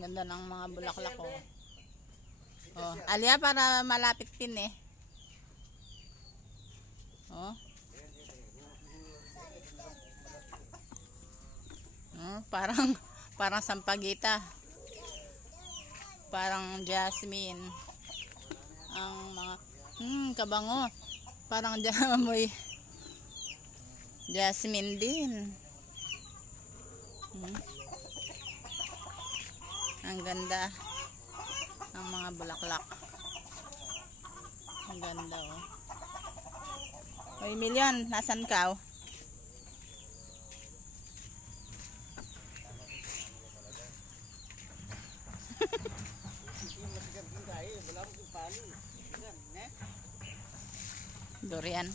Ang ganda ng mga bulaklak ko. Oh, Alia para malapit din eh. Oh. Parang sampagita. Parang jasmine. Ang mga kabango. Parang amoy jasmine din. Ang ganda ng mga bulaklak. Ang ganda oh. Oy, Million, nasan ka? Durian.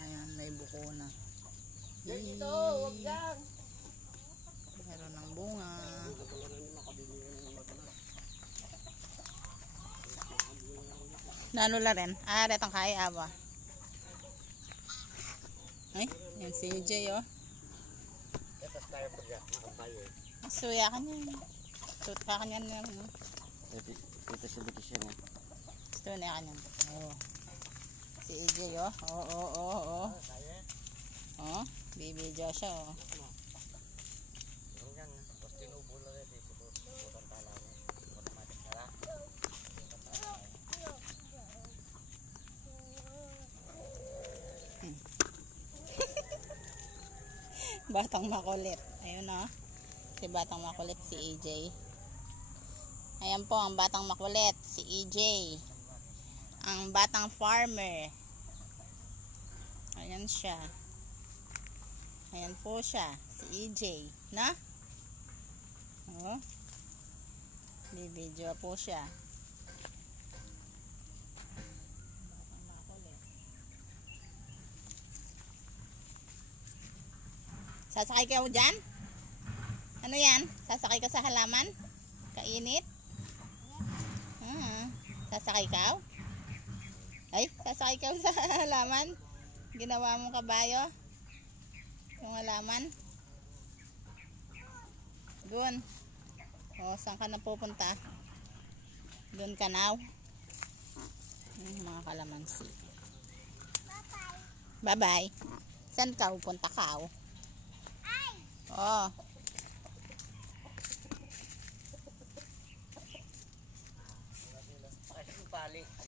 Ayan, may buko na. Dito, wag yan. Meron ng bunga. Nanula rin. Retang kaya aba. Ay, yan si Jay oh. Suya ka niya. Suya ka niya. Ito sa bitis yan eh. Gusto niya ka niya. Oh. Si Jay oh. Oh. Oh, bibidyo siya oh. Batang makulit. Ayun oh. Si batang makulit si EJ. Ayan po ang batang makulit si EJ. Ang batang farmer. Ayan siya. Ayan po siya, si EJ, na? Oh. Bibidyo po siya. Sasakay ka dyan? Ano yan? Sasakay ka sa halaman? Kainit? Sasakay ka? Ay, sasakay ka sa halaman? Ginawa mong kabayo? Yung halaman? Doon. O, saan ka na pupunta? Doon ka now? Mga kalamansi. Bye-bye. Saan ka pupunta ka? Oh.